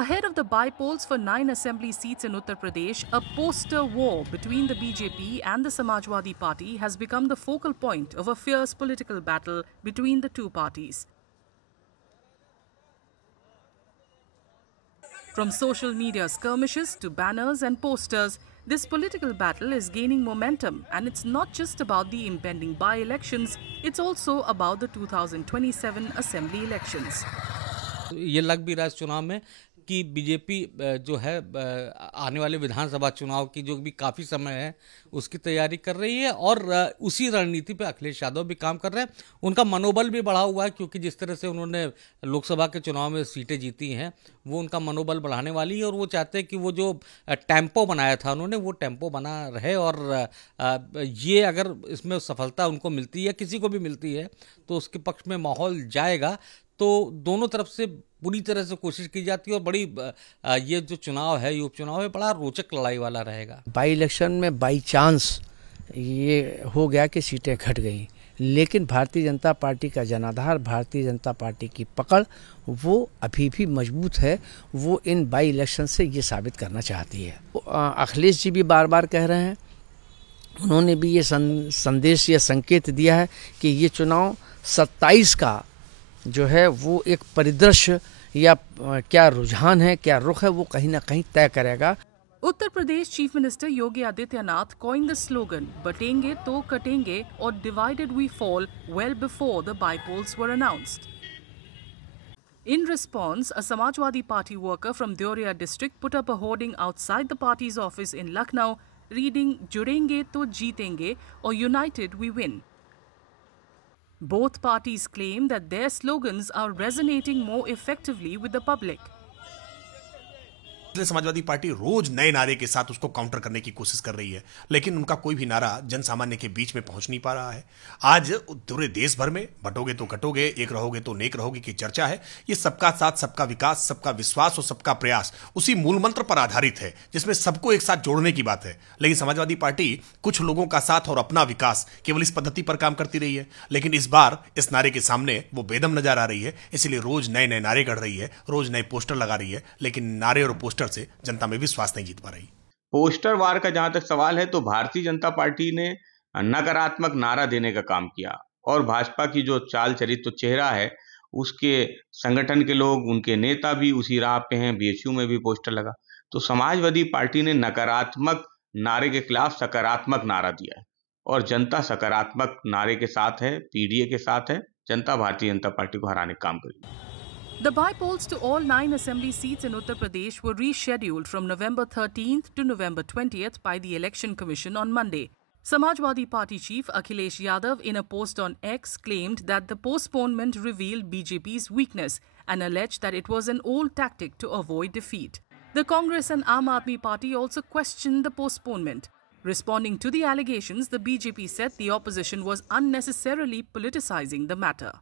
Ahead of the by-polls for 9 assembly seats in Uttar Pradesh, a poster war between the BJP and the Samajwadi Party has become the focal point of a fierce political battle between the two parties. From social media skirmishes to banners and posters, this political battle is gaining momentum, and it's not just about the impending by-elections, it's also about the 2027 assembly elections. ये लग भी रहा है चुनाव में कि BJP जो है आने वाले विधानसभा चुनाव की जो भी काफ़ी समय है उसकी तैयारी कर रही है और उसी रणनीति पे अखिलेश यादव भी काम कर रहे हैं। उनका मनोबल भी बढ़ा हुआ है क्योंकि जिस तरह से उन्होंने लोकसभा के चुनाव में सीटें जीती हैं वो उनका मनोबल बढ़ाने वाली है और वो चाहते हैं कि वो जो टेम्पो बनाया था उन्होंने वो टेम्पो बना रहे और ये अगर इसमें सफलता उनको मिलती है, किसी को भी मिलती है, तो उसके पक्ष में माहौल जाएगा। तो दोनों तरफ से पूरी तरह से कोशिश की जाती है और बड़ी ये जो चुनाव है, ये उपचुनाव है, बड़ा रोचक लड़ाई वाला रहेगा। बाई इलेक्शन में बाई चांस ये हो गया कि सीटें घट गई, लेकिन भारतीय जनता पार्टी का जनाधार, भारतीय जनता पार्टी की पकड़ वो अभी भी मजबूत है। वो इन बाई इलेक्शन से ये साबित करना चाहती है। अखिलेश जी भी बार बार कह रहे हैं, उन्होंने भी ये संदेश या संकेत दिया है कि ये चुनाव 27 का जो है वो एक परिदृश्य या क्या रुझान है, क्या रुख है, वो कहीं ना कहीं तय करेगा। Uttar Pradesh Chief Minister Yogi Adityanath coined the slogan "Batenge to Katenge" or "Divided we fall" well before the by-polls were announced. In response, a Samajwadi Party worker from Deoria district put up a hoarding outside the party's office in Lucknow reading "Judenge to Jeetenge" or "United we win." Both parties claim that their slogans are resonating more effectively with the public. Samajwadi Party रोज नए नारे के साथ उसको counter करने की कोशिश कर रही है, लेकिन उनका कोई भी नारा जन सामान्य के बीच में पहुंच नहीं पा रहा है। आज पूरे देश भर में बटोगे तो कटोगे, एक रहोगे तो नेक रहोगे की चर्चा है। ये सबका साथ, सबका विकास, सबका विश्वास और सबका प्रयास उसी मूल मंत्र पर आधारित है जिसमें सबको एक साथ जोड़ने की बात है। लेकिन समाजवादी पार्टी कुछ लोगों का साथ और अपना विकास केवल इस पद्धति पर काम करती रही है, लेकिन इस बार इस नारे के सामने वो बेदम नजर आ रही है। इसलिए रोज नए नए नारे गढ़ रही है, रोज नए पोस्टर लगा रही है, लेकिन नारे और पोस्टर से जनता में विश्वास नहीं जीत पा रही। पोस्टर वार का जहां तक सवाल है तो भारतीय जनता पार्टी ने नकारात्मक नारा देने का काम किया और भाजपा की जो चाल चरित्र चेहरा है उसके संगठन के लोग, उनके नेता भी उसी राह पे हैं। बीएचयू में भी पोस्टर लगा। तो समाजवादी पार्टी ने नकारात्मक नारे के खिलाफ सकारात्मक नारा दिया है और जनता सकारात्मक नारे के साथ है, पीडीए के साथ है। जनता भारतीय जनता पार्टी को हराने का काम करेगी। The by-polls to all 9 assembly seats in Uttar Pradesh were rescheduled from November 13th to November 20th by the Election Commission on Monday. Samajwadi Party chief Akhilesh Yadav in a post on X claimed that the postponement revealed BJP's weakness and alleged that it was an old tactic to avoid defeat. The Congress and Aam Aadmi Party also questioned the postponement. Responding to the allegations, the BJP said the opposition was unnecessarily politicizing the matter.